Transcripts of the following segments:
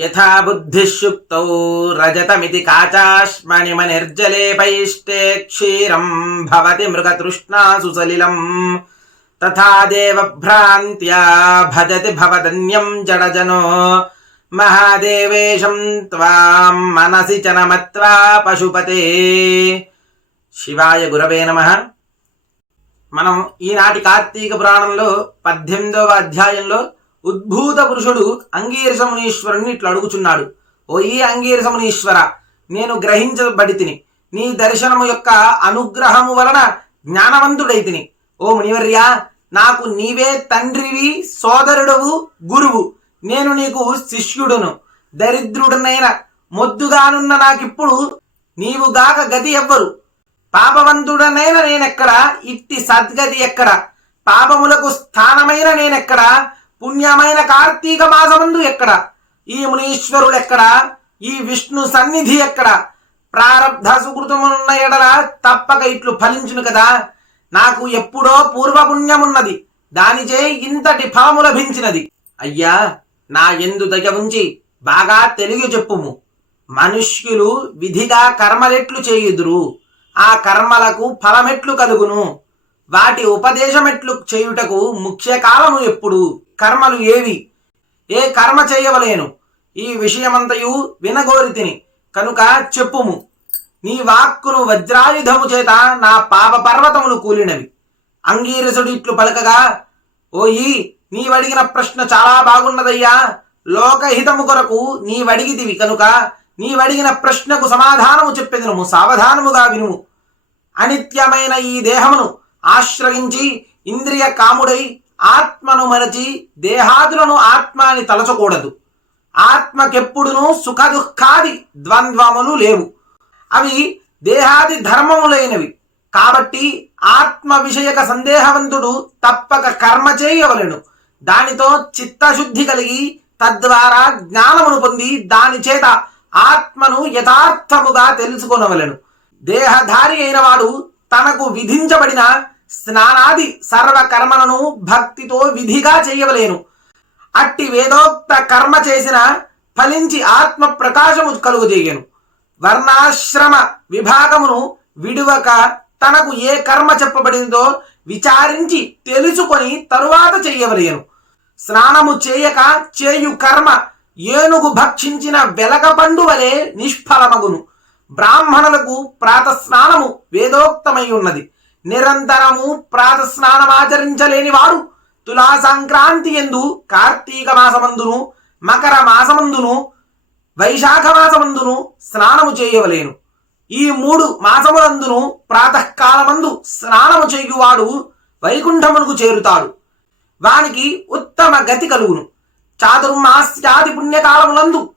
యథా బుద్ధిశుక్తౌ రజతమితి కాచాశ్మణిమనిర్జలేపైష్టే క్షీరం భవతి మృగతృష్ణాసు సలిలం తథా దేవభ్రాంత్యా భజతి భవదన్యం జడజనో. మహాదేవేశం త్వాం మనసి చనమత్వా పశుపతే. శివాయ గురవే నమ. మనం ఈనాటి కార్తీక పురాణంలో పద్దెనిమిదవ అధ్యాయంలో ఉద్భూత పురుషుడు అంగీరసమునీశ్వరుణ్ణి ఇట్లా అడుగుచున్నాడు. ఓ ఈ అంగీరసమునీశ్వర నేను గ్రహించబడి తిని నీ దర్శనము యొక్క అనుగ్రహము వలన జ్ఞానవంతుడైతిని. ఓ మునివర్య నాకు నీవే తండ్రివి సోదరుడవు గురువు. నేను నీకు శిష్యుడును. దరిద్రుడనైన మొద్దుగానున్న నాకిప్పుడు నీవుగాక గతి ఎవ్వరు. పాపవంతుడనైన నేనెక్కడ? ఇట్టి సద్గతి ఎక్కడ? పాపములకు స్థానమైన నేనెక్కడ? పుణ్యమైన కార్తీక మాసమందు ఎక్కడ? ఈ మునీశ్వరులెక్కడ ఈ విష్ణు సన్నిధి ఎక్కడ? ప్రారంధ సుకృతమున్న ఎడల తప్పక ఇట్లు ఫలించును కదా? నాకు ఎప్పుడో పూర్వపుణ్యమున్నది. దానిచే ఇంతటి ఫలము లభించినది. అయ్యా నా ఎందు దయ ఉంచి బాగా తెలియ చెప్పుము. మనుష్యులు విధిగా కర్మలెట్లు చేయుదురు. ఆ కర్మలకు ఫలమెట్లు కలుగును. వాటి ఉపదేశమెట్లు చేయుటకు ముఖ్య కాలము ఎప్పుడు? కర్మలు ఏవి? ఏ కర్మ చేయవలేను? ఈ విషయమంతయు వినగోరితిని కనుక చెప్పుము నీ వాక్కును వజ్రాయుధము చేత నా పాప పర్వతములు కూలినవి. అంగీరసుడు ఇట్లు పలకగా ఓయి నీవడిగిన ప్రశ్న చాలా బాగున్నదయ్యా. లోకహితము కొరకు నీవడిగితివి. కనుక నీవడిగిన ప్రశ్నకు సమాధానము చెప్పెదను సావధానముగా వినుము. అనిత్యమైన ఈ దేహమును ఆశ్రయించి ఇంద్రియ కాముడై ఆత్మను మరచి దేహాదులను ఆత్మాని తలచకూడదు. ఆత్మకెప్పుడునూ సుఖ దుఃఖాది ద్వంద్వములు లేవు. అవి దేహాది ధర్మములైనవి. కాబట్టి ఆత్మ విషయక సందేహవంతుడు తప్పక కర్మ చేయవలెను. దానితో చిత్తశుద్ధి కలిగి తద్వారా జ్ఞానమును పొంది దాని చేత ఆత్మను యథార్థముగా తెలుసుకొనవలెను. దేహధారి అయిన వాడు తనకు విధించబడిన స్నానాది సర్వకర్మలను భక్తితో విధిగా చేయవలేను. అట్టి వేదోక్త కర్మ చేసిన ఫలించి ఆత్మ ప్రకాశము కలుగుజేయను. వర్ణాశ్రమ విభాగమును విడువక తనకు ఏ కర్మ చెప్పబడిందో విచారించి తెలుసుకొని తరువాత చెయ్యవలేను స్నానము చేయక చేయు కర్మ ఏనుగు భక్షించిన వెలగపండు వలె నిష్ఫలమగును. బ్రాహ్మణులకు ప్రాతస్నానము వేదోక్తమై ఉన్నది. నిరంతరము ప్రాత స్నానమాచరించలేని వారు తులా సంక్రాంతి ఎందు కార్తీక మాసమందును మకర మాసమందును వైశాఖ మాసమందును స్నానము చేయవలేను. ఈ మూడు మాసములందును ప్రాతకాలమందు స్నానము చేయువాడు వైకుంఠమునకు చేరుతాడు. వానికి ఉత్తమ గతి కలుగును. చాతుర్మాస్యాది పుణ్యకాలములందు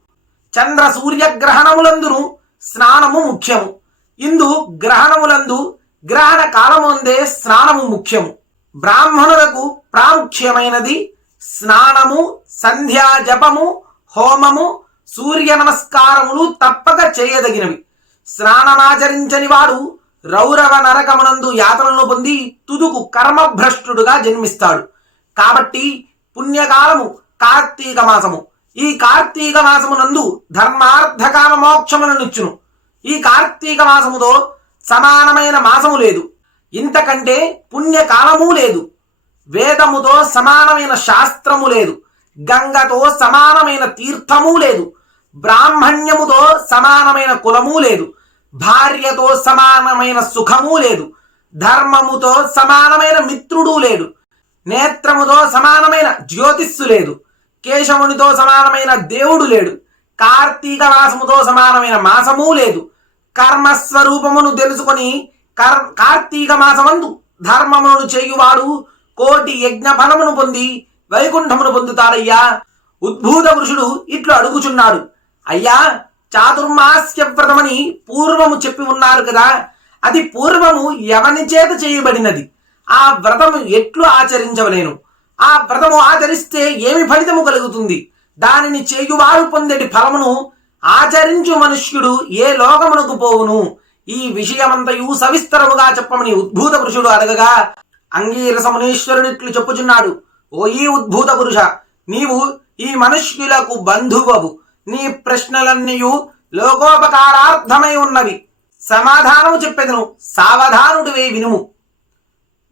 చంద్ర సూర్యగ్రహణములందును స్నానము ముఖ్యము. ఇందు గ్రహణములందు గ్రహణ కాలముందే స్నానము ముఖ్యము. బ్రాహ్మణులకు ప్రాముఖ్యమైనది స్నానము సంధ్యా జపము హోమము సూర్య నమస్కారములు తప్పక చేయదగినవి. స్నానమాచరించని వాడు రౌరవ నరకమునందు యాతనలు పొంది తుదుకు కర్మభ్రష్టుడుగా జన్మిస్తాడు. కాబట్టి పుణ్యకాలము కార్తీక మాసము. ఈ కార్తీక మాసమునందు ధర్మార్థకామ మోక్షములనిచ్చును ఈ కార్తీక మాసముతో సమానమైన మాసము లేదు. ఇంతకంటే పుణ్యకాలము లేదు. వేదముతో సమానమైన శాస్త్రము లేదు. గంగతో సమానమైన తీర్థము లేదు. బ్రాహ్మణ్యముతో సమానమైన కులము లేదు. భార్యతో సమానమైన సుఖము లేదు. ధర్మముతో సమానమైన మిత్రుడు లేడు నేత్రముతో సమానమైన జ్యోతిస్సు లేదు. కేశవునితో సమానమైన దేవుడు లేడు. కార్తీక మాసముతో సమానమైన మాసము లేదు. కర్మస్వరూపమును తెలుసుకొని కర్ కార్తీక మాసమందు ధర్మమును చేయువాడు కోటి యజ్ఞ ఫలమును పొంది వైకుంఠమును పొందుతాడయ్యా. ఉద్భూత పురుషుడు ఇట్లు అడుగుచున్నాడు. అయ్యా చాతుర్మాస్య వ్రతమని పూర్వము చెప్పి ఉన్నారు కదా అది పూర్వము ఎవని చేత చేయబడినది? ఆ వ్రతము ఎట్లు ఆచరించవలేను? ఆ వ్రతము ఆచరిస్తే ఏమి ఫలితము కలుగుతుంది? దానిని చేయువారు పొందేటి ఫలమును ఆచరించు మనుష్యుడు ఏ లోకమునకు పోవును? ఈ విషయమంతయు సవిస్తరముగా చెప్పమని ఉద్భూత పురుషుడు అడగగా అంగీరస మునీశ్వరుడిట్లు చెప్పుచున్నాడు ఓ ఈ ఉద్భూత పురుష నీవు ఈ మనుష్యులకు బంధువవు. నీ ప్రశ్నలన్నీయు లోకోపకారార్థమై ఉన్నవి. సమాధానము చెప్పెదను సావధానుడివే వినుము.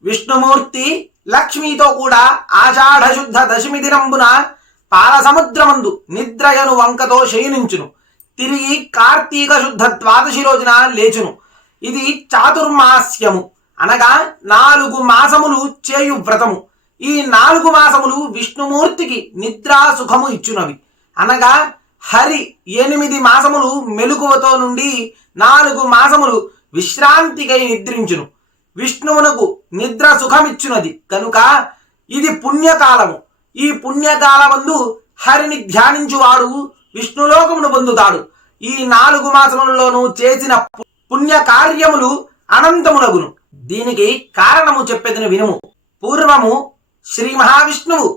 విష్ణుమూర్తి లక్ష్మితో కూడా ఆషాఢశుద్ధ దశమి దినంబున పాలసముద్రమందు నిద్రయను వంకతో శయనించును. తిరిగి కార్తీక శుద్ధ ద్వాదశి రోజున లేచును. ఇది చాతుర్మాస్యము. అనగా నాలుగు మాసములు చేయు వ్రతము. ఈ నాలుగు మాసములు విష్ణుమూర్తికి నిద్రా సుఖము ఇచ్చునవి. అనగా హరి ఎనిమిది మాసములు మెలుకువతో నుండి నాలుగు మాసములు విశ్రాంతికై నిద్రించును. విష్ణువునకు నిద్ర సుఖమిచ్చునది. కనుక ఇది పుణ్యకాలము. ఈ పుణ్యకాలమందు హరిని ధ్యానించువాడు విష్ణులోకమును పొందుతాడు. ఈ నాలుగు మాసములలోనూ చేసిన పుణ్య కార్యములు అనంతములగును దీనికి కారణము చెప్పేదిని వినుము. పూర్వము శ్రీ మహావిష్ణువు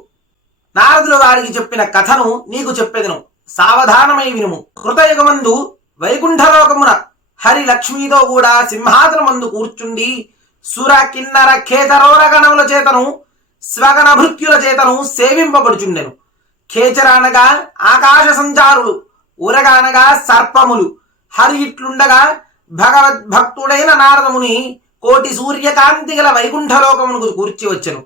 నారదుల వారికి చెప్పిన కథను నీకు చెప్పెదను. సావధానమై వినుము. కృతయుగమందు వైకుంఠలోకమున హరి లక్ష్మితో కూడా సింహాసనమందు కూర్చుండి సుర కిన్నర ఖేచరోర గణముల చేతను స్వగణ భృత్యుల చేతను సేవింపబడుచుండెను. కేచరానగా ఆకాశ సంచారులు ఉరగానగా సర్పములు హరి ఇట్లుండగా భగవద్భక్తుడైన నారదముని కోటి సూర్యకాంతి గల వైకుంఠలోకమునకు కూర్చి వచ్చెను.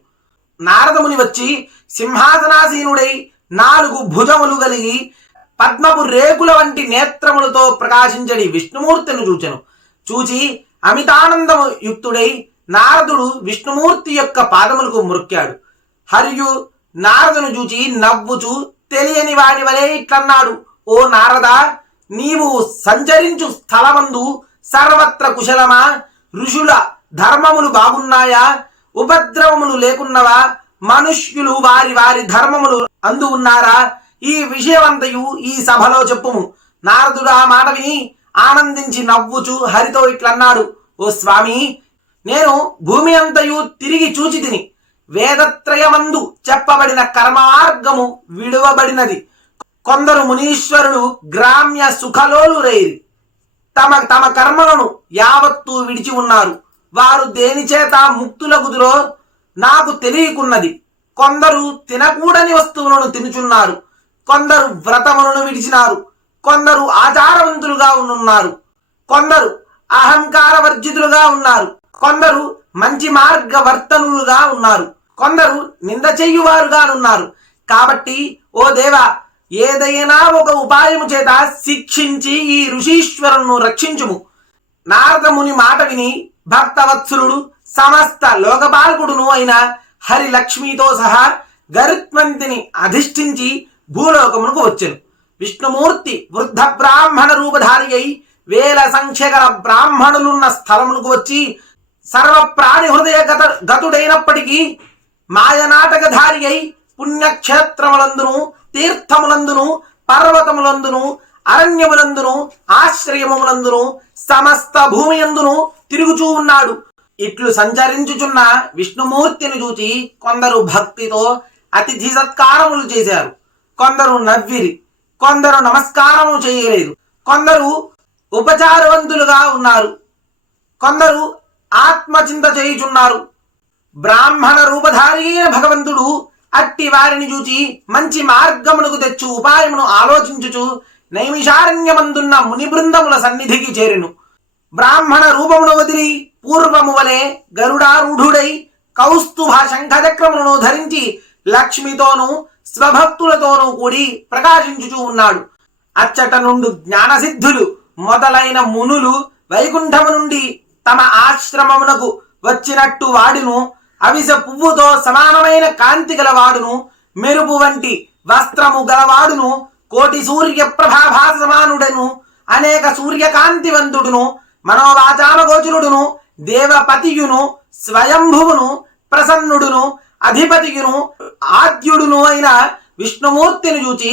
నారదముని వచ్చి సింహాసనాసీనుడై నాలుగు భుజములు కలిగి పద్మపు రేకుల వంటి నేత్రములతో ప్రకాశించడి విష్ణుమూర్తిని చూచెను. చూచి అమితానందము యుక్తుడై నారదుడు విష్ణుమూర్తి యొక్క పాదములకు మృక్కాడు హరియు నారదును చూచి నవ్వుచు తెలియని వాడి వలె ఇట్లన్నాడు. ఓ నారద నీవు సంచరించు స్థలమందు సర్వత్ర కుశలమా? ఋషుల ధర్మములు బాగున్నాయా? ఉపద్రవములు లేకున్నవా? మనుష్యులు వారి వారి ధర్మములు అందు ఉన్నారా? ఈ విషయమంతయు ఈ సభలో చెప్పుము. నారదుడు ఆ మాట విని ఆనందించి నవ్వుచు హరితో ఇట్లన్నాడు. ఓ స్వామి నేను భూమి అంతయు తిరిగి చూచి తిని వేదత్రయమందు చెప్పబడిన కర్మార్గము విడువబడినది. కొందరు మునీశ్వరులు గ్రామ్య సుఖలోలు రేరి తమ తమ కర్మలను యావత్తు విడిచి ఉన్నారు. వారు దేనిచేత ముక్తుల ముక్తులగుదురో నాకు తెలియకున్నది. కొందరు తినకూడని వస్తువులను తినుచున్నారు. కొందరు వ్రతములను విడిచినారు. కొందరు ఆచారవంతులుగా ఉన్నారు కొందరు అహంకార వర్జితులుగా ఉన్నారు. కొందరు మంచి మార్గవర్తనులుగా ఉన్నారు. కొందరు నింద చెయ్యువారుగా కాబట్టి ఓ దేవా ఏదైనా ఒక ఉపాయము చేత శిక్షించి ఈ ఋషీశ్వరును రక్షించుము. నారదముని మాట విని భక్తవత్సలుడు సమస్త లోకపాలకుడును అయిన హరి లక్ష్మితో సహా గరుత్మంతిని అధిష్ఠించి భూలోకమునకు వచ్చెను. విష్ణుమూర్తి వృద్ధ బ్రాహ్మణ రూపధారి అయి వేల సంఖ్య గల బ్రాహ్మణులున్న స్థలమునకు వచ్చి సర్వ ప్రాణి హృదయ గత గతుడైనప్పటికీ మాయనాటకధారి అయి పుణ్యక్షేత్రములందును తీర్థములందును పర్వతములందును అరణ్యములందును ఆశ్రయములందును సమస్త భూమి అందును తిరుగుచూ ఉన్నాడు. ఇట్లు సంచరించుచున్న విష్ణుమూర్తిని చూచి కొందరు భక్తితో అతిథి సత్కారములు చేశారు. కొందరు నవ్విరి కొందరు నమస్కారము చేయలేదు. కొందరు ఉపచారవంతులుగా ఉన్నారు. కొందరు ఆత్మచింత చేయుచున్నారు. బ్రాహ్మణ రూపధారీన భగవంతుడు అట్టి వారిని చూచి మంచి మార్గమునకు తెచ్చు ఉపాయమును ఆలోచించుచు నైమిషారణ్యమందున్న ముని బృందముల సన్నిధికి చేరెను. బ్రాహ్మణ రూపమును వదిలి పూర్వము వలె గరుడారూఢుడై కౌస్తుభ శంఖచక్రములను ధరించి లక్ష్మితోనూ స్వభక్తులతోనూ కూడి ప్రకాశించుచూ ఉన్నాడు. అచ్చట నుండు జ్ఞానసిద్ధులు మొదలైన మునులు వైకుంఠము నుండి తమ ఆశ్రమమునకు వచ్చినట్టు వాడును. అవిస పువ్వుతో సమానమైన కాంతి గలవాడును మెరుపు వంటి వస్త్రము గలవాడును కోటి సూర్య ప్రభాభాస సమానుడను అనేక సూర్యకాంతివంతుడును మనోవాచామగోచరుడును దేవపతియును స్వయంభువును ప్రసన్నుడును అధిపతియును ఆద్యుడును అయిన విష్ణుమూర్తిని చూచి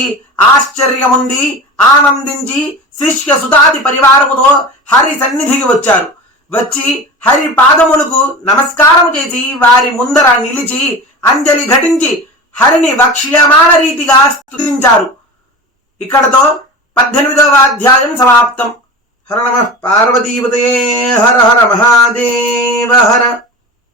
ఆశ్చర్యముంది ఆనందించి శిష్య సుతాది పరివారముతో హరి సన్నిధికి వచ్చారు. వచ్చి హరి పాదములకు నమస్కారం చేసి వారి ముందర నిలిచి అంజలి ఘటించి హరిని వక్ష్యమాన రీతిగా స్తుతించారు. ఇక్కడతో పద్దెనిమిదవ అధ్యాయం సమాప్తం. హర నమ పార్వతీపతే హర హర మహాదేవ హర